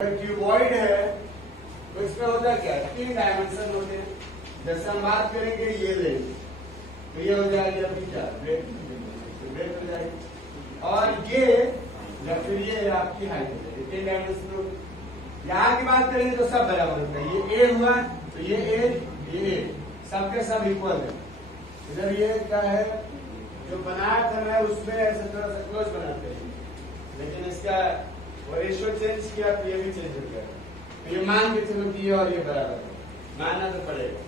Cuboid है तो इसमें होता क्या है, 3 डायमेंशन होते हैं। जैसे हम बात करेंगे ये लेंगे तो ये हो जाएगी अपनी क्या ब्रेक हो जाएगी, और ये या फिर ये आपकी हाइट हो जाएगी। 3 डायमेंशन यहाँ की बात करेंगे तो सब बराबर होता है। ये ए हुआ तो ये ए सबके सब इक्वल है। इधर ये क्या है जो बनाया था मैं उसमें ऐसे थोड़ा सा क्लोज बनाते हैं, लेकिन इसका रेशियो चेंज किया तो ये भी चेंज हो गया। तो ये मान के चलो कि ये और ये बराबर है, मानना तो पड़ेगा,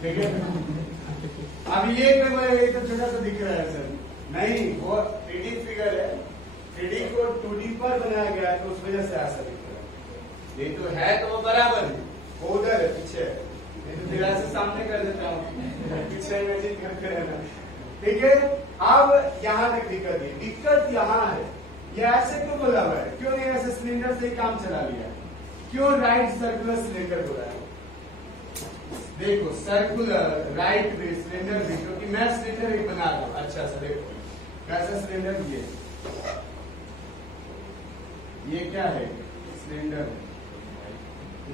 ठीक है। अब ये तो छोटा सा दिख रहा है सर, नहीं वो 3D फिगर है, 3D को 2D पर बनाया गया है तो उस वजह से ऐसा दिख रहा है। ये तो है तो वो बराबर है, वो उधर है पीछे है, ये तो फिर ऐसे सामने कर देता हूँ, पीछे इमेजिन करते रहना, ठीक है। अब यहाँ तक दिक्कत यहाँ है, ये ऐसे क्यों बोला हुआ है, क्यों नहीं ऐसे सिलेंडर से काम चला लिया, क्यों राइट सर्कुलर सिलेंडर बोला है। देखो सर्कुलर राइट भी सिलेंडर भी, क्योंकि मैं सिलेंडर ही बना रहा हूं अच्छा सा। देखो कैसा सिलेंडर, ये क्या है सिलेंडर,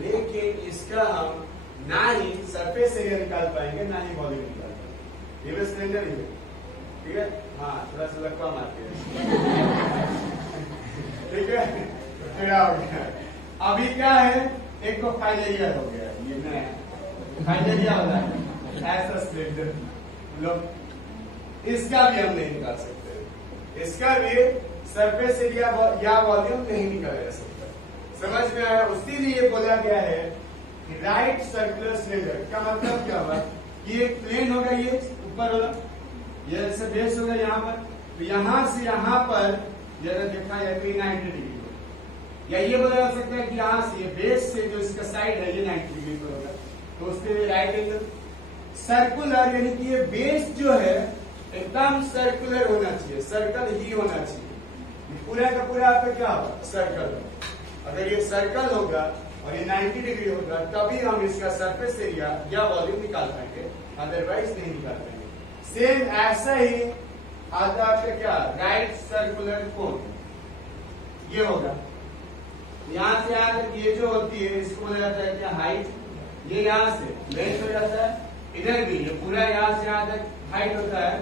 लेकिन इसका हम ना ही सरफेस एरिया निकाल पाएंगे ना ही वॉल्यूम निकाल पाएंगे। ये भी सिलेंडर ही है, ठीक है। हाँ थोड़ा सा लकवा मारते हैं, ठीक है। फिर हो गया, अभी क्या है, एक तो फाइलेरिया हो गया, ये नया फाइलेरिया हो रहा है ऐसा सिलेंडर, लोग इसका भी हम नहीं निकाल सकते, इसका भी सरफेस एरिया या वॉल्यूम नहीं निकाला जा सकता। समझ में आया। इसीलिए बोला गया है कि राइट सर्कुलर सिलेंडर का मतलब क्या हुआ कि एक प्लेन होगा, ये ऊपर वाला, ये ऐसे बेस होगा यहाँ पर, तो यहाँ से यहाँ पर जरा देखा जाए तो 90 डिग्री होगा, या ये बोला जा सकता है कि यहाँ से ये बेस से जो इसका साइड है ये 90 डिग्री पर होगा, तो उसके राइट एंगल सर्कुलर, यानी कि ये बेस जो है एकदम सर्कुलर होना चाहिए, सर्कल ही होना चाहिए। पूरा का पूरा आपका क्या होगा, सर्कल। अगर ये सर्कल होगा और ये 90 डिग्री होगा तभी हम इसका सरफेस एरिया या वॉल्यूम निकाल पाएंगे, अदरवाइज नहीं निकाल पाएंगे। सेम ऐसा ही आता आपका क्या, राइट सर्कुलर कोन, ये होगा। यहाँ से यहाँ तक ये जो होती है इसको बोला जाता है क्या, हाइट। ये यहाँ से लेंथ हो जाता है, इधर भी ये पूरा यहाँ से यहाँ तक हाइट होता है,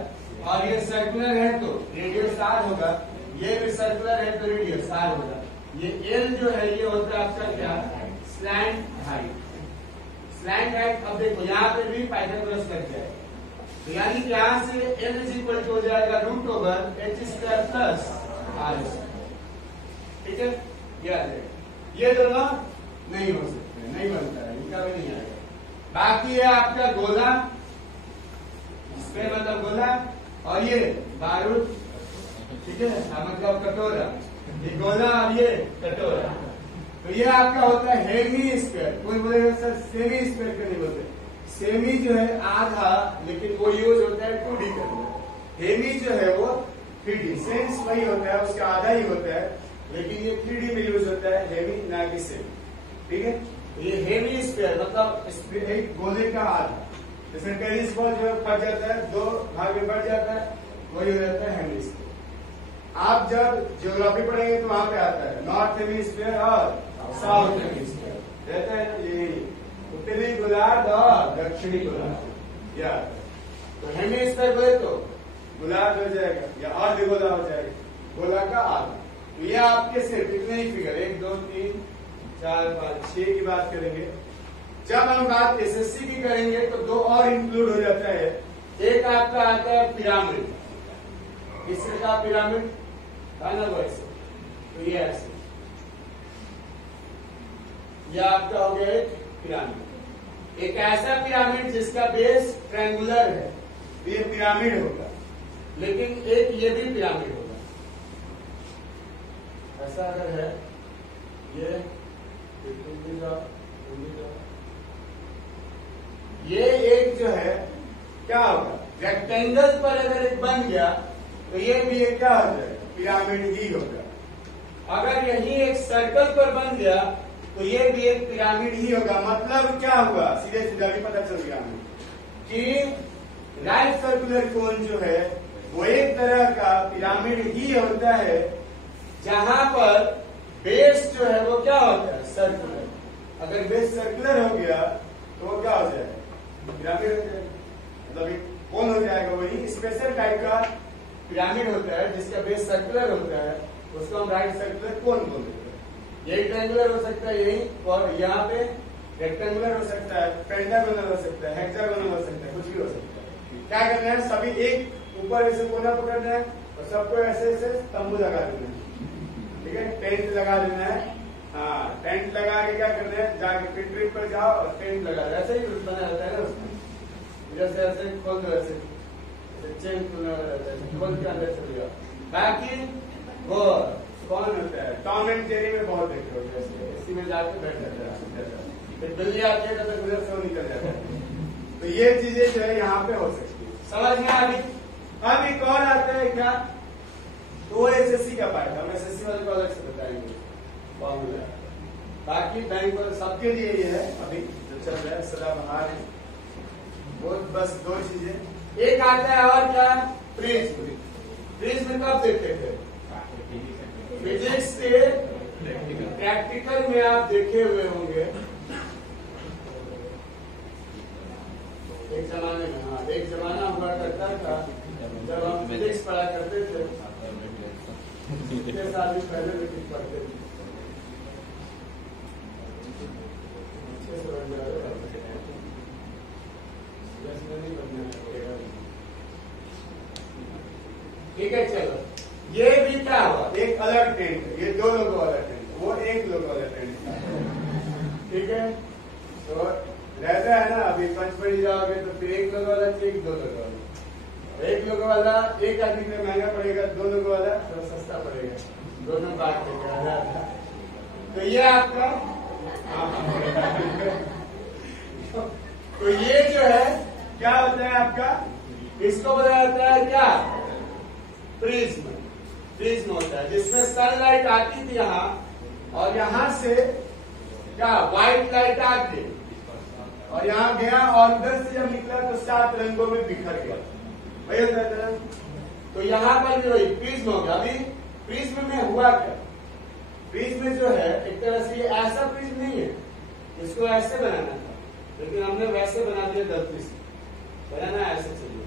और ये सर्कुलर है तो रेडियस r होगा, ये भी सर्कुलर है तो रेडियस r होगा। ये L जो है ये होता है आपका क्या, स्लैंट हाइट। स्लैंट हाइट, अब देखो यहाँ पे भी पाइथागोरस लग जाएगा, तो यानी कि यहाँ से L इज इक्वल टू हो जाएगा √h² प्लस r², ठीक है। ये दोनों नहीं हो सकते, नहीं बनता है, इनका भी नहीं आएगा। बाकी है आपका गोला, इसमें मतलब गोला, और ये बारूद, ठीक है, मतलब कटोरा, ये गोला और ये कटोरा। तो ये आपका होता है हेमी स्क्वायर। कोई बोलेगा सर सेमी स्क्वायर क्यों नहीं बोलते, सेमी जो है आधा, लेकिन वो यूज होता है 2D के अंदर, हेमी जो है वो 3D, सेंस वही होता है, उसका आधा ही होता है, लेकिन ये 3D में यूज होता है, हेमी ना कि सेमी, ठीक है। ये हेमी स्क्वायर मतलब एक गोले का आधा, जैसे टेनिस बॉल जो फट जाता है, 2 भाग में बढ़ जाता है, वही हो जाता है हेमी स्क्वायर। आप जब ज्योग्राफी पढ़ेंगे तो वहां पे आता है नॉर्थ हेमिस्फीयर और साउथ हेमिस्फीयर, रहता है ना, ये उत्तरी गोलार्ध और दक्षिणी गोलार्ध, या तो हेमिस्फीयर बोले तो गोलार्ध हो जाएगा या अर्ध गोला हो जाएगा, गोला का आधा। तो ये आपके सिर्फ इतने ही फिगर 1 2 3 4 5 6 की बात करेंगे। जब हम बात एसएससी की करेंगे तो 2 और इंक्लूड हो जाता है। एक आपका आता है पिरामिड, इससे का पिरामिड वैसे, तो ये ऐसे, यह आपका हो गया एक पिरामिड। एक ऐसा पिरामिड जिसका बेस ट्रायंगुलर है तो ये पिरामिड होगा, लेकिन एक ये भी पिरामिड होगा। ऐसा अगर है ये एक जो है क्या होगा, रेक्टेंगल पर अगर एक बन गया तो ये भी एक क्या हो जाएगा, पिरामिड ही होगा। अगर यही एक सर्कल पर बन गया तो ये भी एक पिरामिड ही होगा। मतलब क्या हुआ, सीधे सीधा भी पता चल गया हमें कि राइट सर्कुलर कोन जो है वो एक तरह का पिरामिड ही होता है, जहां पर बेस जो है वो क्या होता है, सर्कुलर। अगर बेस सर्कुलर हो गया तो वो क्या हो जाएगा? पिरामिड हो जाएगा, मतलब एक कोन हो जाएगा। वही स्पेशल टाइप का पिरामिड होता है जिसका बेस सर्कुलर होता है, उसको हम राइट सर्कुलर कोन बोलते हैं। यही ट्रायंगुलर हो सकता है, यही, और यहाँ पे रेक्टेंगुलर हो सकता है, पेंटागोनल हो सकता है, हेक्सागोनल हो सकता है, कुछ भी हो सकता है। क्या करना है? सभी एक ऊपर ऐसे कोना पकड़ना है और सबको ऐसे ऐसे तंबू लगा देना है, ठीक है, टेंट लगा देना है। हाँ, टेंट लगा के क्या करना है? जाके ट्रिप पर जाओ और टेंट लगा दो। ऐसे ही बना रहता है ना उसमें, जैसे ऐसे खोल दो, ऐसे चेन खुलना रहता है, खोल के अंदर चले जाओ। बाकी वो कौन होता है? टॉम एंड जेरी में बहुत देखे होते हैं, इसी में जाके बैठ जाता है, फिर बिल्ली आती है तो गुजर से वो निकल जाता है। तो ये चीजें जो है यहाँ पे हो सकती है। समझ में अभी? अभी कौन आता है क्या? तो वो एसएससी का पार्ट है, हम एसएससी वाले को अलग से बताएंगे फॉर्मूला। बाकी बैंक वाले सबके लिए ये है अभी जो चल रहा है, सदाबहार है। वो बस दो चीजें। एक आता है और क्या? प्रिज्म। प्रिज्म कब देखते थे? फिजिक्स के प्रैक्टिकल में आप देखे हुए होंगे एक जमाने में। हाँ, एक जमाना हुआ करता था जब हम फिजिक्स पढ़ा करते थे, कितने साल पहले फिजिक्स पढ़ते थे। ठीक है, चलो। ये भी क्या हुआ? एक अलग टेंट, ये दो लोगों वाला टेंट, वो एक लोगों वाला टेंट, ठीक है। तो रहता है ना, अभी पंचमढ़ी जाओगे तो फिर एक लोगों वाला चाहिए, दो लोगों वाला। एक लोगों वाला एक आदमी के महंगा पड़ेगा, दो लोगों वाला थोड़ा सस्ता पड़ेगा, दोनों बात करके। तो ये आपका तो ये जो है क्या होता है आपका? इसको बताया जाता है क्या? प्रिज्म। प्रिज्म होता है जिसमें सनलाइट आती थी यहाँ, और यहाँ से क्या व्हाइट लाइट आती और यहाँ गया, और उधर से जब निकला तो 7 रंगों में बिखर गया, वही होता है। तो यहाँ पर जो प्रिज्म होगा, अभी प्रिज्म में हुआ क्या? प्रिज्म जो है एक तरह से ऐसा प्रिज्म नहीं है, इसको ऐसे बनाना था, लेकिन हमने वैसे बना दिया गलती से। बनाना ऐसे चाहिए।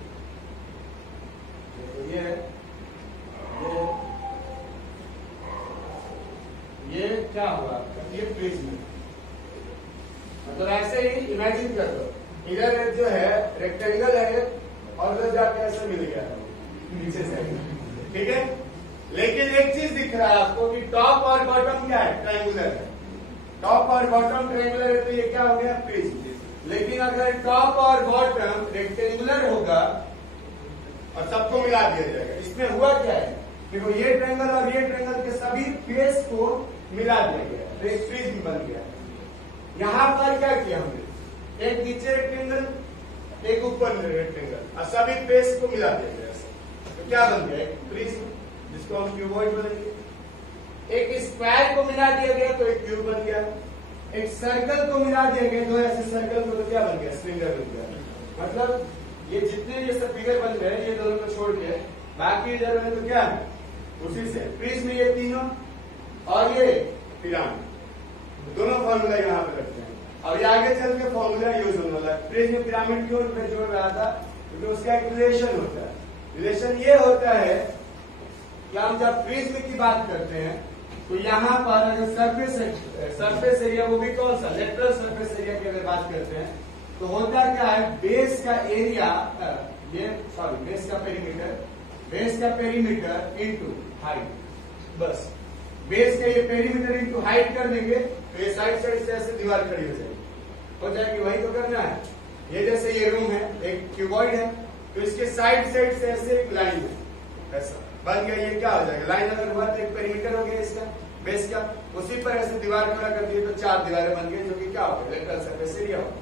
तो ये क्या हुआ? ये प्रिज्म, मतलब ऐसे ही इमेजिन कर लो, इधर जो है रेक्टेंगल है और उधर जाके ऐसा मिल गया नीचे से, ठीक है। लेकिन एक चीज दिख रहा है आपको कि टॉप और बॉटम क्या है? ट्रायंगुलर है। टॉप और बॉटम ट्रायंगुलर है तो ये क्या हो गया? प्रिज्म। लेकिन अगर टॉप और बॉटम रेक्टेंगुलर होगा और सबको मिला दिया जाएगा, इसमें हुआ क्या है? देखो, ये ट्रायंगल और ये ट्रायंगल के सभी फेस को मिला दिया गया, तो एक प्रिज्म बन गया। यहाँ पर क्या किया हमने? एक नीचे रेक्टेंगल, एक ऊपर रेक्टेंगल, और सभी फेस को मिला दिया गया। तो क्या बन गया? एक प्रिज्म, जिसको हम क्यूबॉइड बोलेंगे। एक स्क्वायर को मिला दिया गया तो एक क्यूब बन गया। एक सर्कल को मिला दिया गया, दो ऐसे सर्कल को, तो क्या बन गया? सिलेंडर बन गया। मतलब ये जितने ये सब फिगर बन गए, ये दोनों को छोड़ के बाकी इधर में तो क्या है? उसी से प्रिज्म, ये तीनों और ये पिरामिड, दोनों फॉर्मूला यहाँ पे रखते हैं। अब ये आगे चल के फॉर्मूला यूज होने वाला है। प्रिज्म पिरामिड क्यों मैं जोड़ रहा था? क्योंकि उसका एक रिलेशन होता है। रिलेशन ये होता है कि हम जब प्रिज्म की बात करते हैं तो यहाँ पर अगर सरफेस एरिया, वो भी कौन सा? लेटरल सरफेस एरिया की अगर बात करते हैं तो होता क्या है? बेस का एरिया, बेस का पेरीमीटर इंटू हाइट, बस बेस का ये पेरीमीटर इंटू हाइट कर देंगे तो ये साइड साइड से ऐसे दीवार खड़ी हो जाएगी। वही तो करना है। ये जैसे ये रूम है, एक क्यूबॉइड है, तो इसके साइड साइड से ऐसे एक लाइन है, ऐसा बन गया। ये क्या हो जाएगा? लाइन अगर हुआ तो एक पेरीमीटर हो गया इसका, बेस का। उसी पर ऐसे दीवार खड़ा कर दिए तो 4 दीवारें बन गई, जो कि क्या होगा? लेटरल सरफेस एरिया होगा।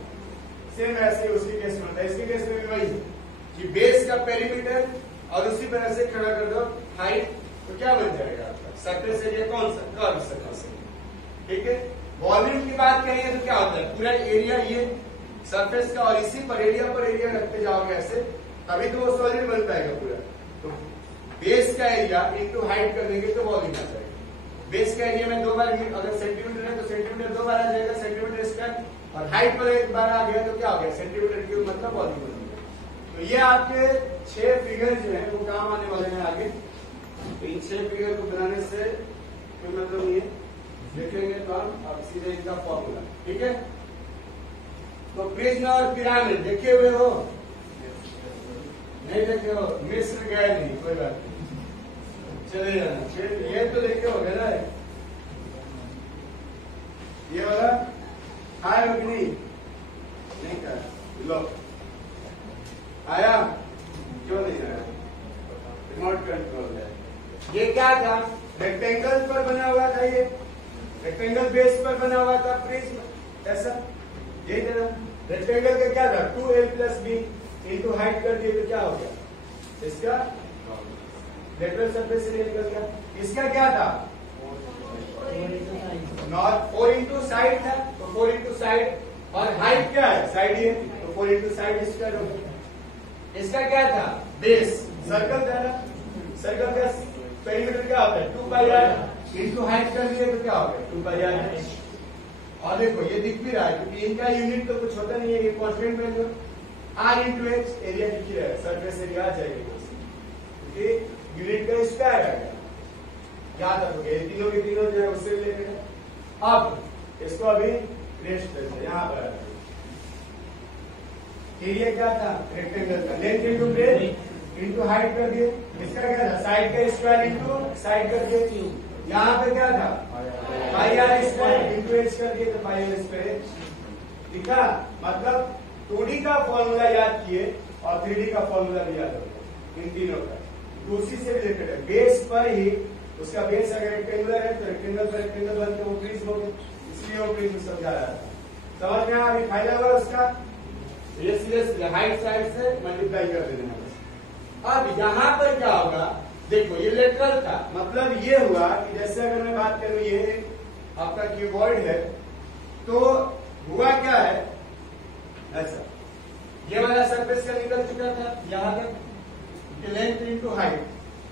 सेम ऐसे उसी केस में होता है। इसके केस में भी वही है कि बेस का पेरीमीटर और उसी पर ऐसे खड़ा कर दो हाइट, तो क्या बन जाएगा आपका? सरफेस एरिया कौन सा? कर्व सरफेस एरिया, ठीक है। वॉल्यूम की बात करेंगे तो क्या होता है? पूरा एरिया ये सरफेस का, और इसी पर एरिया रखते जाओगे ऐसे, तभी तो वो सॉलिड बन पाएगा पूरा। तो बेस का एरिया इंटू हाइट कर देंगे तो वॉल्यूम आ जाएगा। बेस का एरिया में 2 बार, अगर सेंटीमीटर है तो सेंटीमीटर 2 बार आ जाएगा, सेंटीमीटर स्क्वायर, और हाइट पर 1 बार आ गया तो क्या हो गया, सेंटीमीटर क्यूब मतलब वॉल्यूम बन गया। तो ये आपके 6 फिगर जो है वो काम आने वाले हैं आगे। तो इन 6 फिगर को बनाने से कोई मतलब नहीं है, देखेंगे तो हम अब सीधे इनका फॉर्मूला, ठीक है। तो प्रिज्म और पिरामिड देखे हुए हो, नहीं देखे हो, मिस्र गए नहीं, कोई बात नहीं, चले जाना। फिर ये तो देखे हो गए ना, ये वाला आया कि नहीं कहा, लो आया, क्यों नहीं आया, रिमोट कंट्रोल है। ये क्या था, रेक्टेंगल पर बना हुआ था, ये रेक्टेंगल बेस पर बना हुआ था प्रिज्म, ऐसा ये था। रेक्टेंगल का क्या था, 2l + b इंटू हाइट कर दिए तो क्या हो गया, इसका लेटरल सरफेस एरिया निकल गया। इसका क्या था, नॉर्थ 4 इंटू साइड था, तो 4 इंटू साइड, और हाइट क्या है, साइड ही है, तो 4 इंटू साइड स्क्वायर हो गया। इसका क्या था, बेस, सर्कल था ना, सर्कल का पेरीमीटर क्या होता है, 2πr इंटू हाइट कर दिए तो क्या हो गया, 2πr। और देखो ये दिख भी रहा है क्योंकि इनका यूनिट तो कुछ होता नहीं है, ये constant value r into h, area दिख ही रहा है, सरफेस एरिया आ जाएगी, क्योंकि यूनिट का स्क्वायर आ गया, याद रखोगे। ये तीनों के तीनों जो है उससे रिलेटेड है। अब इसको अभी रेस्ट करते हैं, यहाँ पर एरिया क्या था रेक्टेंगल का, length into breadth into height कर दिए। इसका क्या था, साइड का स्क्वायर इंटू साइड कर दिए। यहाँ पे क्या था, πr स्क्वायर इंटू h कर दिए तो πl स्क्वायर दिखा। मतलब 2D का फॉर्मूला याद किए और 3D का फॉर्मूला भी याद रखो, इन तीनों का तो उसी से रिलेटेड है। बेस पर ही, उसका बेस अगर रेक्टेंगुलर है तो रेक्टेंगल पर रेक्टेंगल बनते वो प्रिज्म हो गए, इसलिए वो प्रिज्म समझा रहा था। समझ में अभी फायदा हुआ उसका, ये सीधे हाइट साइड से मल्टीप्लाई कर देना है। अब यहाँ पर क्या होगा, देखो ये लेटरल था, मतलब ये हुआ कि जैसे अगर मैं बात करूं ये आपका क्यूबॉइड है, तो हुआ क्या है ऐसा, ये वाला सरफेस का निकल चुका था यहाँ तक, लेंथ इंटू हाइट,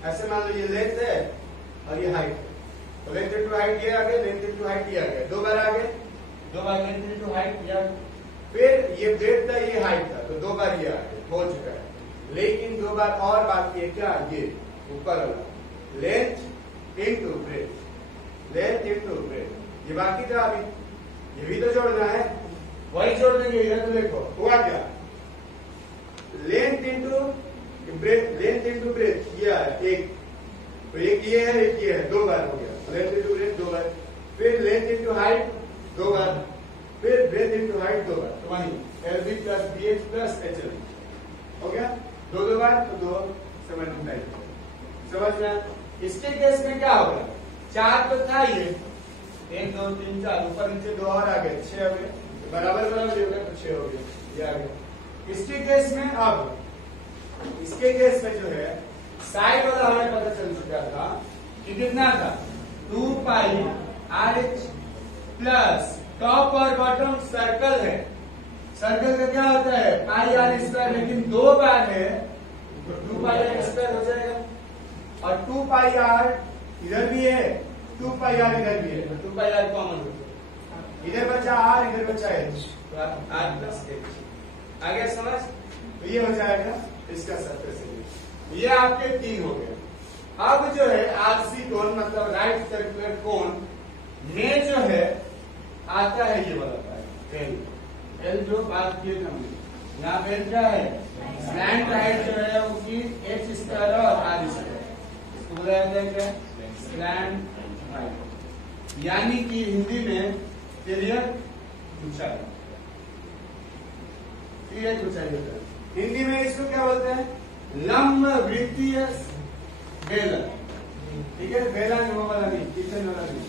ऐसे मान लो ये लेंथ है और ये हाइट, तो लेंथ इंटू हाइट ये आ गया, लेंथ इंटू हाइट ये आ गया, 2 बार आ गए, 2 बार लेंथ इंटू हाइट ये आ गया। फिर ये ब्रेथ था, ये हाइट था, तो 2 बार ये आ गया, हो चुका है। लेकिन 2 बार और बाकी है, क्या, ये ऊपर वाला length into breadth, length into breadth, ये बाकी था अभी, ये भी तो जोड़ना है, वही जोड़ देंगे इधर। तो देखो हुआ क्या, length into breadth, length into breadth ये आया एक, तो एक ये है एक ये है, 2 बार हो गया, लेंथ इंटू ब्रेथ 2 बार, फिर लेंथ इंटू हाइट 2 बार, फिर ब्रेथ इंटू हाइट 2 बार, तो वही LB + BH + HL हो गया, 2 बार, तो 2 से मल्टीप्लाई। समझ में, इसके केस में क्या होगा, 4 तो था ये, 1 2 3 4, ऊपर नीचे 2 और आ गए, 6 हो गए, बराबर बराबर हो गया तो 6 हो गया, ये आ गया। इसके केस में, अब इसके केस में जो है साइड वाला हमें पता चल चुका था कि कितना था, 2πrh प्लस टॉप और बॉटम सर्कल है, सर्कल का क्या होता है πr², लेकिन 2 बार है तो 2πr² हो जाएगा, और 2πr इधर भी है, 2πr इधर भी है, तो 2πr कॉमन हो जाएगा, इधर बचा r, इधर बचा h, तो r + h आ गया समझ। तो ये हो जाएगा इसका सरफेस एरिया। ये आपके 3 हो गए। अब जो है आरसी कोण, मतलब राइट सर्कुलर कोण में जो है आता है ये वाला पार्ट एल, जो बात किए थे हमने, यहाँ पे क्या है, स्लैंट हाइट जो है उसकी h² और r², इसको बोला जाता है क्या, स्लैंट हाइट, यानी कि हिंदी में तिर्यक ऊंचाई, तिर्यक ऊंचाई होता है। हिंदी में इसको क्या बोलते हैं, लंब वृत्तीय बेलन, ठीक है, बेलन वो वाला नहीं, किचन वाला नहीं,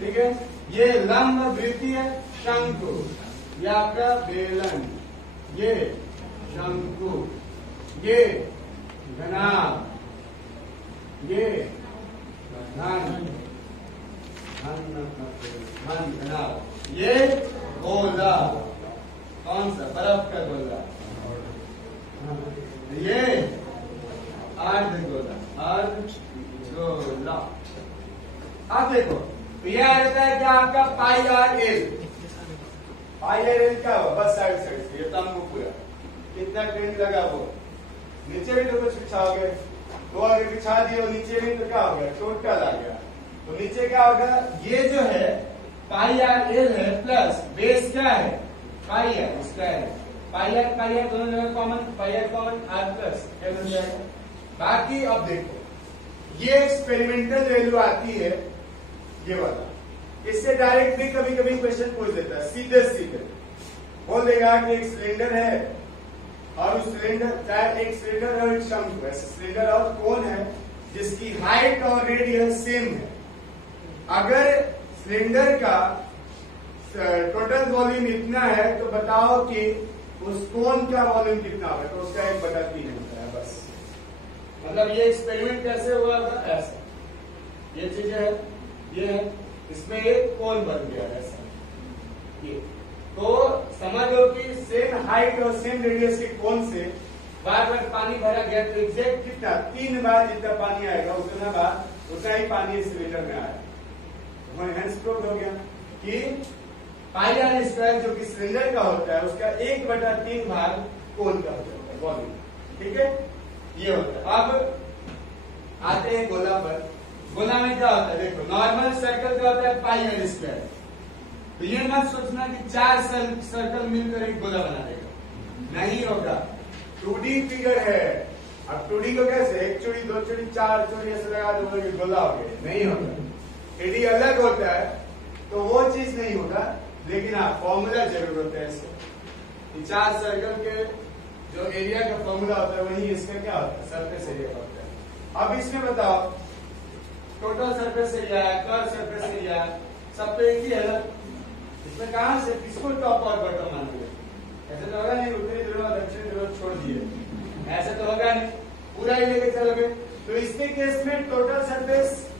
ठीक है। ये लंब वृत्तीय शंकु, ये आपका बेलन, ये शंकु, ये घनाभ, ये घन घनाभ, ये गोला, कौन सा, बर्फ का गोला, ये अर्धगोला, अर्धगोला। अब देखो तो यह आ जाता है क्या आपका पाई आर एल। पाई आर एल क्या हुआ, बस साइड साइड से ये तम को पूरा कितना करंट लगा वो नीचे भी तो कुछ बिछाओगे, तो अगर बिछा दिए नीचे भी तो क्या हो गया, टोटल आ गया। तो नीचे क्या होगा, ये जो है पाई आर एल है प्लस बेस क्या है पाई आर स्क्वायर है। पाई आर दोनों जगह common, pi r common, r plus क्या बन जाएगा। बाकी अब देखो ये एक्सपेरिमेंटल वैल्यू आती है ये वाला, इससे डायरेक्ट भी कभी कभी क्वेश्चन पूछ देता है, सीधे सीधे बोल देगा कि एक सिलेंडर है और उस सिलेंडर एक सिलेंडर और एक शंकु, ऐसे सिलेंडर और कोन है जिसकी हाइट और रेडियस सेम है। अगर सिलेंडर का टोटल वॉल्यूम इतना है तो बताओ कि उस कोन का वॉल्यूम कितना होगा, तो उसका 1/3 होता है बस। मतलब ये एक्सपेरिमेंट कैसे हुआ था, ऐसा ये चीजें है, ये है, इसमें एक कोन बन गया ऐसा ये। तो समझ लो कि सेम हाइट और सेम रेडियस के कोन से बार बार पानी भरा गया तो एग्जैक्ट कितना 3 बार जितना पानी आएगा उतना बार उतना ही पानी इस सिलेंडर में आया। प्रूव हो गया कि पाई आर स्क्वायर जो कि सिलेंडर का होता है उसका 1/3 भाग कोन का होता है वॉल्यूम, ठीक है ये होता है। अब आते हैं गोला पर। गोला में क्या होता है, देखो नॉर्मल सर्कल क्या होता है पाई आर स्क्वायर। तो ये मत सोचना कि 4 सर्कल मिलकर एक गोला बना देगा, नहीं होगा। 2D फिगर है, अब 2D को कैसे 1 चूड़ी 2 चूड़ी 4 चूड़ी ऐसे लगा दो गोला हो गया, नहीं होगा। 3D अलग होता है तो वो चीज नहीं होगा, लेकिन हाँ फॉर्मूला जरूर होता है इसका। 4 सर्कल के जो एरिया का फॉर्मूला होता है वही इसका क्या होता है, सरफेस एरिया होता है। अब इसमें बताओ टोटल सरफेस एरिया है, कर्व सरफेस एरिया सब तो एक ही है ना, इसमें कहां से किसको टॉप और बॉटम मान लिया, ऐसे तो होगा नहीं, उत्तरी ध्रुव दक्षिणी ध्रुव छोड़ दिए, ऐसे तो होगा नहीं, पूरा ही लेके चलोगे। तो इसके केस में टोटल सरफेस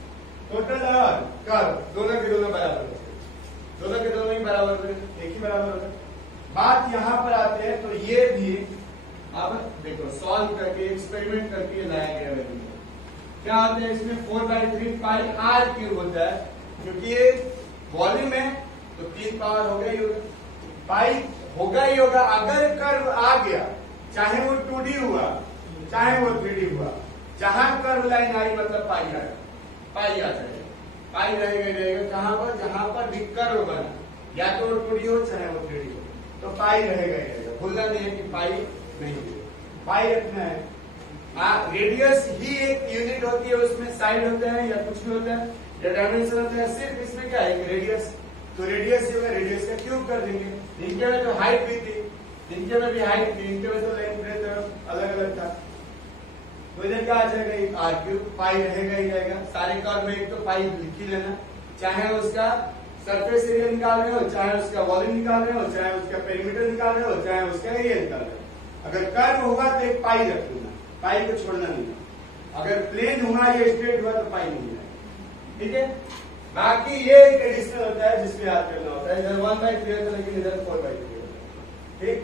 टोटल और कर्व दोनों के दोनों बराबर होते हैं, दोनों के दोनों ही बराबर होते हैं, एक ही बराबर होता है। बात यहां पर आते हैं तो ये भी अब देखो सॉल्व करके एक्सपेरिमेंट करके लाया गया वैल्यू क्या होता है, इसमें 4/3 पाई आर क्यूब होता है, क्योंकि ये वॉल्यूम है तो 3 पावर होगा ही होगा, पाई होगा ही होगा। अगर कर्व आ गया चाहे वो 2D हुआ चाहे वो 3D हुआ, जहां कर्व लाइन आई मतलब पाई आएगा, पाई आ जाएगा, पाई रहेगा कहां पर, जहां पर भी कर्व बना, या तो वो 2D हो चाहे वो 3D हो, तो पाई रहेगा। भूलना नहीं है कि पाई नहीं, पाई रखना है। रेडियस ही एक यूनिट होती है, उसमें साइड होते हैं या कुछ भी होता है या डायमेंशन होता है, सिर्फ इसमें क्या है रेडियस। तो रेडियस जो है रेडियस का क्यूब कर देंगे। इनके में तो हाइट भी थी, इनके में भी हाइट थी, इनके में तो लेंथ ब्रेथ अलग अलग था, तो इधर क्या आ जाएगा एक आर क्यूब, पाई रहेगा ही रहेगा। सारे कर्व में एक तो पाई लिख ही लेना, चाहे उसका सरफेस एरिया निकाल रहे हो, चाहे उसका वॉल्यूम निकाल रहे हो, चाहे उसका पेरीमीटर निकाल रहे हो, चाहे उसका एरिया निकाल रहे हो। अगर कर्व हुआ तो एक पाई रख लेना, पाई को छोड़ना नहीं। अगर प्लेन हुआ या स्ट्रेट हुआ तो पाई नहीं है, ठीक है। बाकी ये एक एडिशनल होता है जिसमें याद करना होता है, इधर 1/3 होता है लेकिन इधर 4/3 होता है, ठीक।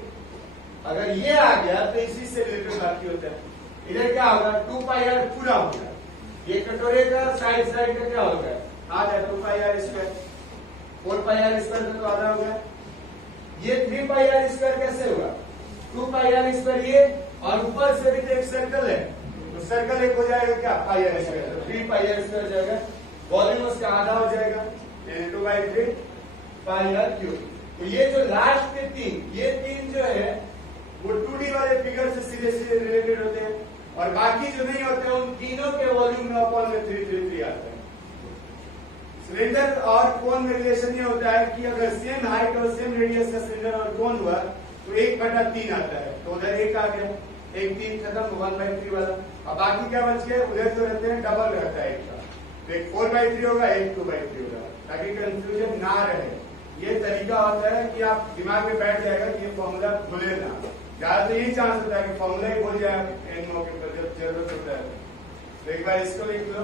अगर ये आ गया तो इसी से रिलेटेड बाकी होता है। इधर क्या होगा 2πr पूरा हो गया, ये कटोरे का साइड साइड का क्या होगा आधा 2πr स्क्वायर, 4πr स्क्वायर का तो आधा हो गया। ये 3πr स्क्वायर कैसे होगा, 2πr स्क्वायर ये, और ऊपर से भी तो एक सर्कल है, तो सर्कल एक हो जाएगा क्या πr स्क्वायर, तो 3πr स्क्वायर हो जाएगा। वॉल्यूम उसका आधा हो जाएगा 2/3 πr क्यूब। तो ये जो लास्ट के 3, ये 3 जो है वो 2D वाले फिगर से सीधे सीधे रिलेटेड होते हैं, और बाकी जो नहीं होते उन तीनों के वॉल्यूम में अपॉन में 3 आता है। सिलेंडर और कोन में रिलेशन ये होता है कि अगर सेम हाइट और सेम रेडियस का सिलेंडर और कोन हुआ तो 1/3 आता है, तो उधर 1 आ गया, 1 3 खत्म 1/3 वाला। अब बाकी क्या बच गया, उधर जो रहते हैं डबल रहता है, तो एक 4/3 होगा, एक 2/3 होगा, ताकि कंफ्यूजन ना रहे। ये तरीका होता है कि आप दिमाग में बैठ जाएगा कि ये फॉर्मूला भूले ना, ज्यादा यही चांस होता है कि फॉर्मूला ही भूल जाए इन मौके पर जब जरूरत होता है। तो एक बार इसको लिख लो।